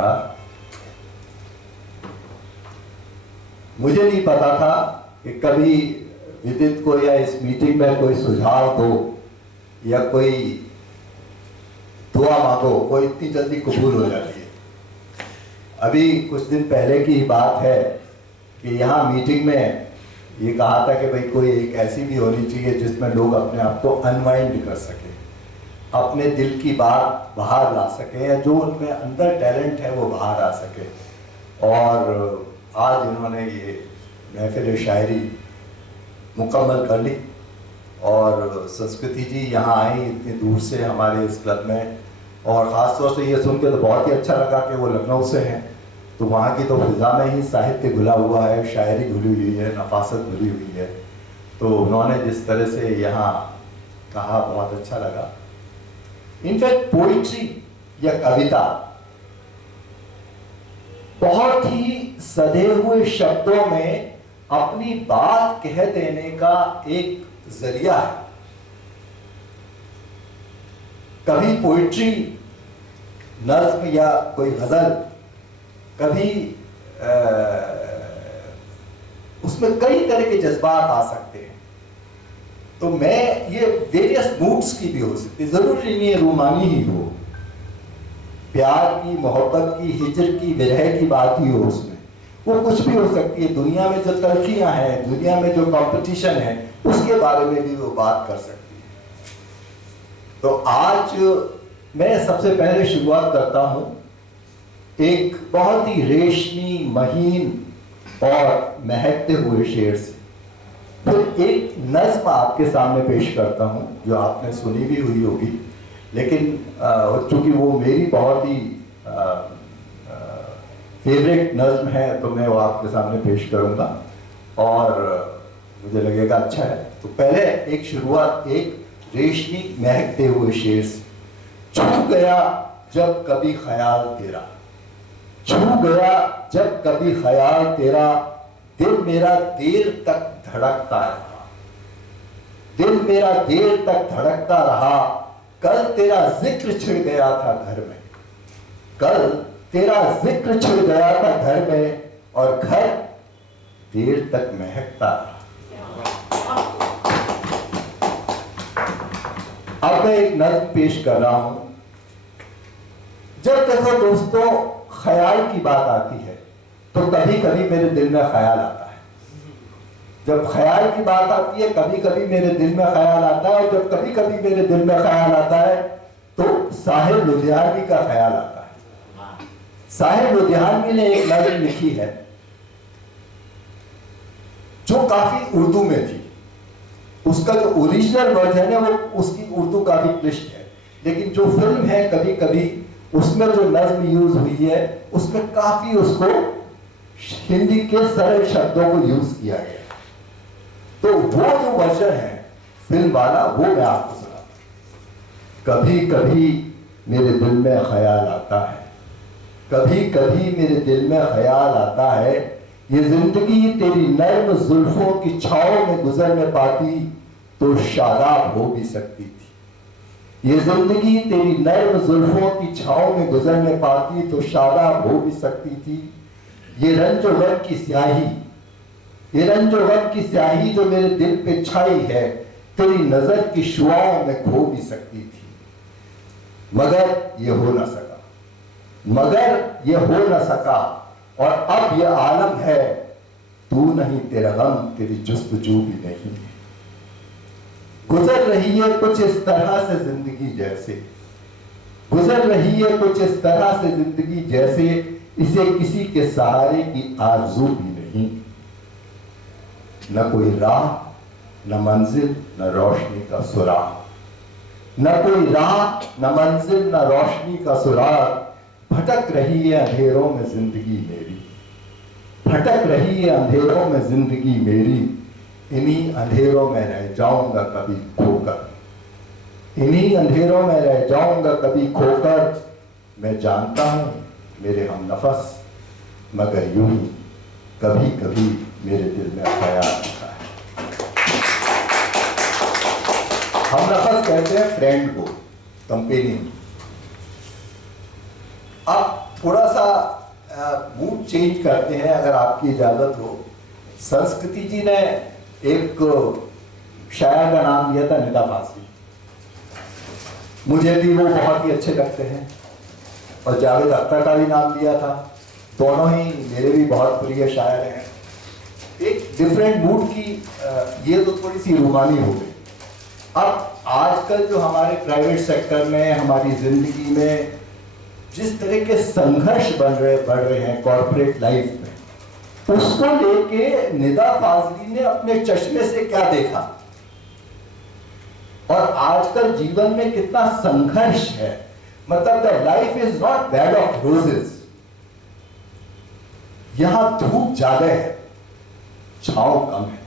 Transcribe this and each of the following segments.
नमस्कार। मुझे नहीं पता था कि कभी विदित को या इस मीटिंग में कोई सुझाव दो या कोई दुआ मांगो, कोई इतनी जल्दी कबूल हो जाती है। अभी कुछ दिन पहले की ही बात है कि यहाँ मीटिंग में ये कहा था कि भाई कोई एक ऐसी भी होनी चाहिए जिसमें लोग अपने आप को अनवाइंड कर सकें, अपने दिल की बात बाहर ला सकें, या जो उनमें अंदर टैलेंट है वो बाहर आ सके। और आज इन्होंने ये महफिल शायरी मुकम्मल कर ली और संस्कृति जी यहाँ आई इतनी दूर से हमारे इस क्लब में, और ख़ास तौर से ये सुन के तो बहुत ही अच्छा लगा कि वो लखनऊ से हैं। तो वहाँ की तो फिज़ा में ही साहित्य घुला हुआ है, शायरी घुली हुई है, नफासत घुली हुई है। तो उन्होंने जिस तरह से यहाँ कहा बहुत अच्छा लगा। इनफैक्ट पोइट्री या कविता बहुत ही सधे हुए शब्दों में अपनी बात कह देने का एक जरिया है। कभी पोइट्री नज्म या कोई गजल, कभी उसमें कई तरह के जज्बात आ सकते हैं। तो मैं ये वेरियस मूड्स की भी हो सकती, जरूरी नहीं है रूमानी ही हो, प्यार की, मोहब्बत की, हिजर की, विरह की बात ही हो, उसमें वो कुछ भी हो सकती है। दुनिया में जो तलखियां हैं, दुनिया में जो कंपटीशन है, उसके बारे में भी वो बात कर सकती है। तो आज मैं सबसे पहले शुरुआत करता हूं एक बहुत ही रेशमी, महीन और महकते हुए शेर से। फिर एक नज्म आपके सामने पेश करता हूं जो आपने सुनी भी हुई होगी, लेकिन चूंकि वो मेरी बहुत ही फेवरेट नज्म है तो मैं वो आपके सामने पेश करूंगा और मुझे लगेगा अच्छा है। तो पहले एक शुरुआत एक रेशमी महकते हुए शेर से। छू गया जब कभी ख्याल तेरा, छू गया जब कभी ख्याल तेरा, दिल मेरा देर तक धड़कता रहा, दिल मेरा देर तक धड़कता रहा। कल तेरा जिक्र छिड़ गया था घर में, कल तेरा जिक्र छिड़ गया था घर में, और घर देर तक महकता रहा। अब मैं एक नज्म पेश कर रहा हूं। जब देखो दोस्तों ख्याल की बात आती है तो कभी कभी मेरे दिल में ख्याल आता है। जब ख्याल की बात आती है कभी कभी मेरे दिल में ख्याल आता है, और जब कभी कभी मेरे दिल में ख्याल आता है तो साहिर लुधियानवी का ख्याल आता है। साहिर लुधियानवी ने एक नज़्म लिखी है जो काफी उर्दू में थी। उसका जो ओरिजिनल वर्जन है वो उसकी उर्दू काफी क्लिष्ट है, लेकिन जो फिल्म है कभी कभी उसमें जो नज्म यूज हुई है उसमें काफी उसको हिंदी के सरल शब्दों को यूज किया गया। तो वो जो वर्जन है फिल्म वाला वो मैं आपको सुना। कभी कभी मेरे दिल में ख्याल आता है, कभी कभी मेरे दिल में ख्याल आता है, ये जिंदगी तेरी नर्म जुल्फों की छाओं में गुजरने पाती तो शादाब हो भी सकती थी। ये जिंदगी तेरी नर्म जुल्फों की छाओं में गुजरने पाती तो शादाब हो भी सकती थी। ये रंजो गम की स्याही, ये रंजो गम की स्याही जो मेरे दिल पे छाई है, तेरी नजर की शुआओं में खो भी सकती थी। मगर ये हो ना सका, मगर ये हो ना सका, और अब ये आलम है तू नहीं, तेरा गम तेरी जुस्तजू भी नहीं है। गुजर रही है कुछ इस तरह से जिंदगी जैसे, गुजर रही है कुछ इस तरह से जिंदगी जैसे, इसे किसी के सहारे की आरज़ू भी नहीं। न कोई राह, न मंजिल, न रोशनी का सुराग, न कोई राह, न मंजिल, न रोशनी का सुराग। भटक रही है अंधेरों में जिंदगी मेरी, भटक रही है अंधेरों में जिंदगी मेरी। इन्हीं अंधेरों में रह जाऊंगा कभी खोकर, इन्हीं अंधेरों में रह जाऊंगा कभी खोकर। मैं जानता हूं मेरे हम नफस, मगर यूं ही कभी कभी मेरे दिल में ख्याल आता है। हम नफस कहते हैं फ्रेंड को, कंपेनियन। अब थोड़ा सा मूड चेंज करते हैं अगर आपकी इजाजत हो। संस्कृति जी ने एक शायर का नाम दिया था निदा फाजली, मुझे भी वो बहुत ही अच्छे लगते हैं, और जावेद अख्तर का भी नाम दिया था, दोनों ही मेरे भी बहुत प्रिय शायर हैं। एक डिफरेंट मूड की ये तो थोड़ी सी रूहानी हो गई। अब आजकल जो हमारे प्राइवेट सेक्टर में, हमारी जिंदगी में जिस तरह के संघर्ष बढ़ रहे हैं कॉर्पोरेट लाइफ में, उसको लेके निदा फाजली ने अपने चश्मे से क्या देखा, और आजकल जीवन में कितना संघर्ष है। मतलब the life is not bed of roses, यहां धूप ज्यादा है, छांव कम है,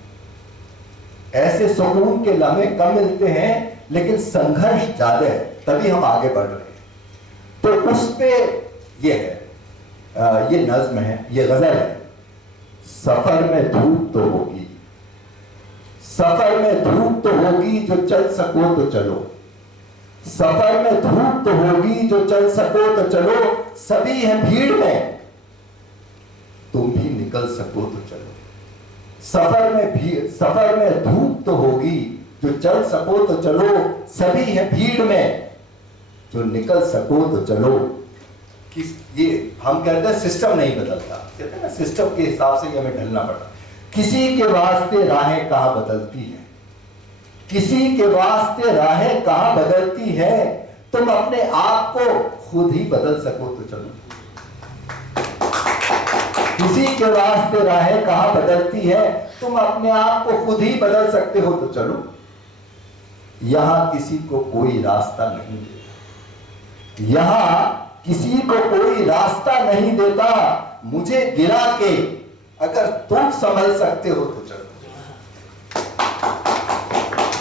ऐसे सुकून के लम्हे कम मिलते हैं, लेकिन संघर्ष ज्यादा है, तभी हम आगे बढ़ रहे हैं। तो उस पे ये है, ये नज्म है, ये गजल है। सफर में धूप तो होगी, सफर में धूप तो होगी, जो चल सको तो चलो, सफर में धूप तो होगी, जो चल सको तो चलो, सभी हैं भीड़ में, तुम भी निकल सको तो चलो। सफर में धूप तो होगी, जो चल सको तो चलो, सभी हैं भीड़ में, जो निकल सको तो चलो। ये हम कहते हैं सिस्टम नहीं बदलता, कहते हैं ना सिस्टम के हिसाब से हमें ढलना पड़ता। किसी के वास्ते राहें कहां बदलती है, किसी के वास्ते राहें कहां बदलती है, तुम अपने आप को खुद ही बदल सको तो चलो। किसी के वास्ते राहें कहां बदलती है, तुम अपने आप को खुद ही बदल सकते हो तो चलो। यहां किसी को कोई रास्ता नहीं देता, यहां किसी को कोई रास्ता नहीं देता, मुझे गिरा के अगर तुम संभल सकते हो तो चलो।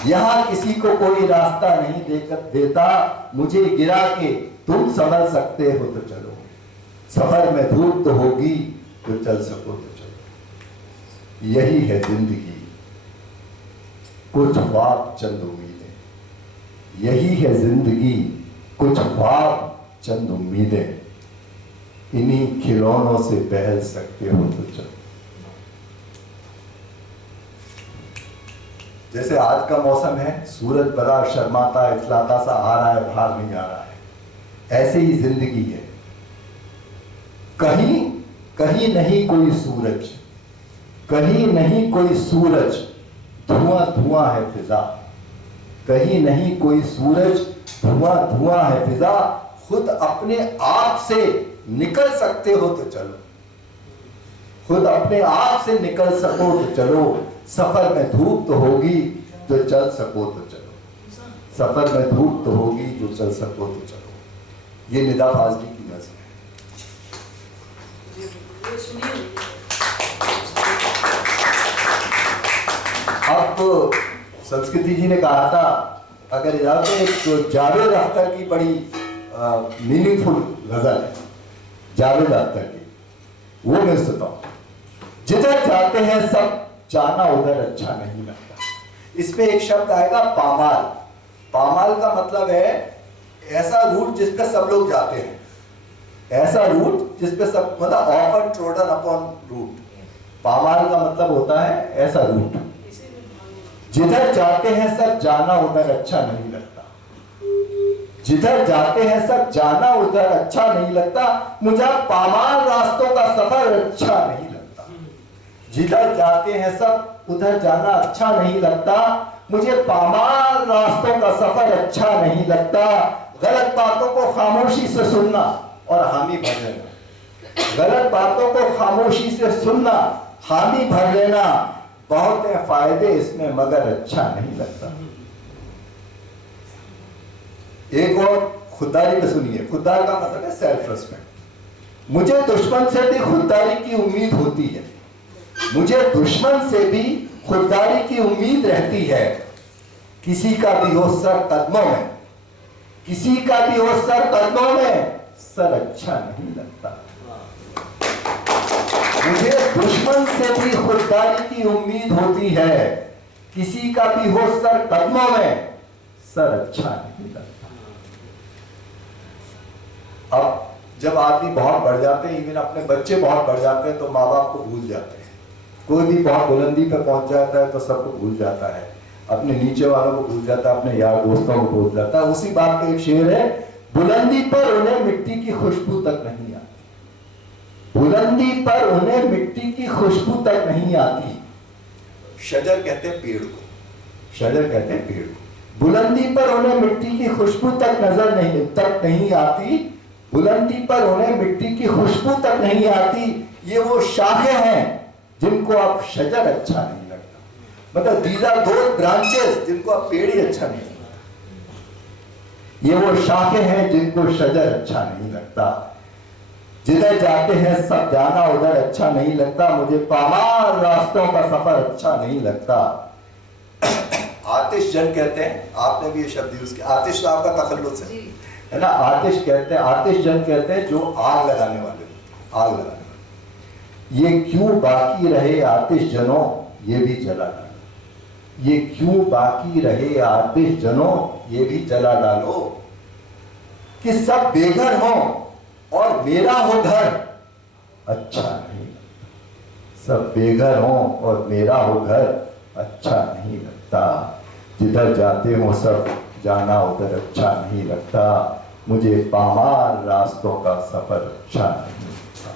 यहां किसी को कोई रास्ता नहीं देता, मुझे गिरा के तुम संभल सकते हो तो चलो। सफर में धूप तो होगी, तो चल सको तो चलो। यही है जिंदगी, कुछ ख्वाब चंद उम्मीदें, यही है जिंदगी, कुछ ख्वाब चंद उम्मीदें, इन्हीं खिलौनों से बहल सकते हो तो चलो। जैसे आज का मौसम है, सूरज बड़ा शर्माता इतलाता सा आ रहा है, बाहर नहीं आ रहा है, ऐसे ही जिंदगी है। कहीं कहीं नहीं कोई सूरज, कहीं नहीं कोई सूरज, धुआं धुआं है फिजा, कहीं नहीं कोई सूरज, धुआं धुआं है फिजा, खुद अपने आप से निकल सकते हो तो चलो, खुद अपने आप से निकल सको तो चलो। सफर में धूप तो होगी, जो चल सको तो चलो, सफर में धूप तो होगी, जो चल सको तो चलो। ये निदा फाजली की नज़्म है। अब संस्कृति जी ने कहा था, अगर याद है, तो जावेद अख्तर की बड़ी मीनिंगफुल गजल है जावेद अख्तर की, वो मैं सुनता हूं। जिधर जाते हैं सब जाना उधर अच्छा नहीं लगता। इसमें एक शब्द आएगा पामाल। पामाल का मतलब है ऐसा रूट जिस पे सब लोग जाते हैं, ऐसा रूट जिस पे सब, मतलब ऑफन ट्रोडन अपॉन रूट। पामाल का मतलब होता है ऐसा रूट। जिधर जाते हैं सब जाना उधर अच्छा नहीं लगता, जिधर जाते हैं सब जाना उधर अच्छा नहीं लगता, मुझे पामाल रास्तों का सफर अच्छा नहीं लगता। जिधर जाते हैं सब उधर जाना अच्छा नहीं लगता, मुझे पामाल रास्तों का सफर अच्छा नहीं लगता। गलत बातों को खामोशी से सुनना और हामी भर लेना, गलत बातों को खामोशी से सुनना, हामी भर लेना, बहुत है फायदे इसमें मगर अच्छा नहीं लगता। एक और खुददारी में सुनिए। खुददार का मतलब है सेल्फ रिस्पेक्ट। मुझे दुश्मन से भी खुददारी की उम्मीद होती है, मुझे दुश्मन से भी खुददारी की उम्मीद रहती है। किसी का भी हो सर कदमों में, किसी का भी हो सर कदमों में, सर अच्छा नहीं लगता। मुझे दुश्मन से भी खुददारी की उम्मीद होती है, किसी का भी हो सर कदमों में, सर अच्छा नहीं लगता। अब जब आदमी बहुत बढ़ जाते हैं, इवन अपने बच्चे बहुत बढ़ जाते हैं, तो माँ बाप को भूल जाते हैं। कोई भी बहुत बुलंदी पर पहुंच जाता है तो सबको भूल जाता है, अपने नीचे वालों को भूल जाता है, अपने यार दोस्तों को भूल जाता है। उसी बात का एक शेर है, बुलंदी पर उन्हें मिट्टी की खुशबू तक नहीं आती, बुलंदी पर उन्हें मिट्टी की खुशबू तक नहीं आती। शजर कहते हैं पेड़ को, शजर कहते हैं पेड़ को। बुलंदी पर उन्हें मिट्टी की खुशबू तक नहीं आती, बुलंदी पर उन्हें मिट्टी की खुशबू तक नहीं आती। ये वो शाखें हैं जिनको अब शजर अच्छा नहीं लगता, मतलब दीज आर दोज ब्रांचेस जिनको अब पेड़ ही अच्छा नहीं लगता। ये वो शाखें हैं जिनको शजर अच्छा नहीं लगता। जिधर जाते हैं सब जाना उधर अच्छा नहीं लगता, मुझे पामार रास्तों का सफर अच्छा नहीं लगता। आतिश जन कहते हैं, आपने भी ये शब्द यूज किया, आतिश आपका तखल्लुस है ना। आतिश कहते हैं, आतिश जन कहते हैं जो आग लगाने वाले, आग लगाने वाले। ये क्यों बाकी रहे आतिश जनों ये भी जला डालो, ये क्यों बाकी रहे आतिश जनों ये भी जला डालो। कि सब बेघर हो और मेरा हो घर अच्छा नहीं लगता, सब बेघर हो और मेरा हो घर अच्छा नहीं लगता। जिधर जाते हो सब जाना उधर अच्छा नहीं लगता, मुझे पामार रास्तों का सफर अच्छा नहीं लगता।